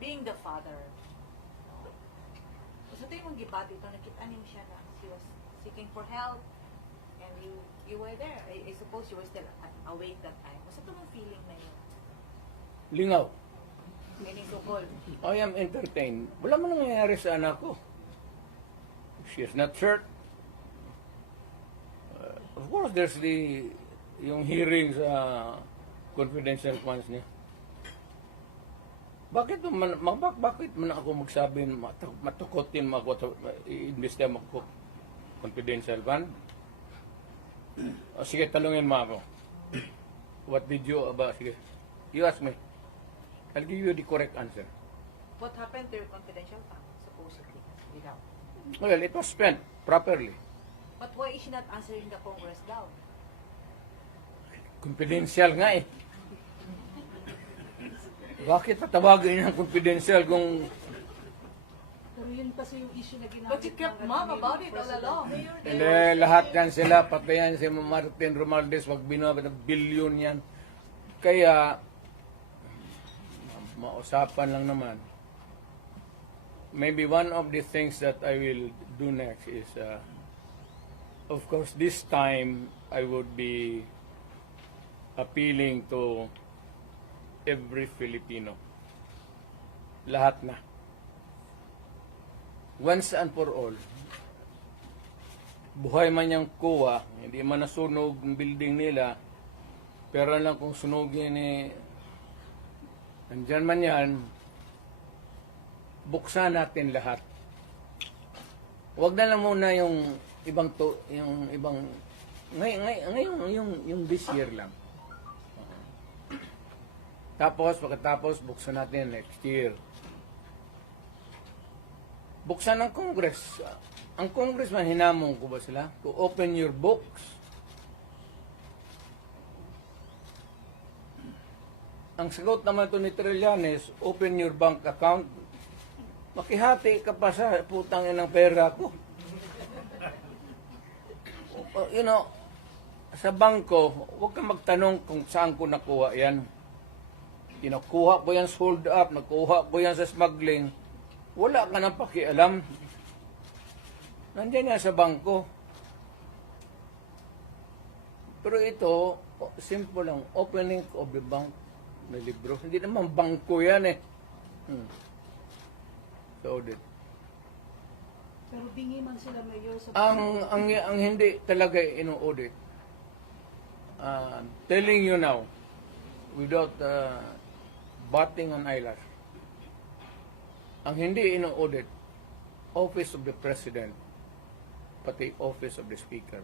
being the father, no? So, ito yung gibati ito, nakita niyo siya na she was seeking for help, and you you were there. I, I suppose you were still awake that time. Basta ito mong feeling na yun. Lingaw. Meaning sukol. I am entertained. Wala man nangyayari sa anak ko. She is not hurt. Uh, of course, there's the yung hearing sa confidential funds niya. Bakit man, ma- bak- bakit man ako magsabi mat- matukotin mo ako i-imbestiga mo ako confidential fund? O, sige, talungin mo ako. What did you about? Sige. You ask me. I'll give you the correct answer. What happened to your confidential fund, supposedly? Without. Well, it was spent properly. But why is she not answering the Congress daw? Confidential nga eh. Bakit patawagin niya ang confidential kung Pero yun kasi yung issue na ginamit But you kept ng- mum ng about it all along. hindi, lahat yan sila, patayan si Martin Romualdez, wag binabot ng bilyon yan. Kaya, ma- mausapan lang naman. Maybe one of the things that I will do next is, uh, of course, this time I would be appealing to every Filipino. Lahat na. Once and for all, buhay man yung kuwa, hindi man nasunog ang building nila, pero lang kung sunugin ni nandyan man yan, buksan natin lahat. Huwag na lang muna yung ibang to, yung ibang ngay, ngay, ngayon yung yung this year lang. Tapos pagkatapos buksan natin next year. Buksan ng Congress. Ang congressman, hinamon ko ba sila? To open your books. Ang sagot naman ito ni Trillanes, open your bank account. Makihati ka pa sa putang ng pera ko. You know, sa bangko, huwag kang magtanong kung saan ko nakuha yan. Kinukuha ko yan sold up, nakuha ko yan sa smuggling. Wala ka nang pakialam. Nandiyan yan sa bangko. Pero ito, simple lang, opening of the bank na libro. Hindi naman bangko yan eh. Hmm. So, audit. Pero bingi man sila mayor sa Ang, ang, ang hindi talaga ino-audit, uh, telling you now, without uh, batting an eyelash, ang hindi ino-audit, Office of the President, pati Office of the Speaker.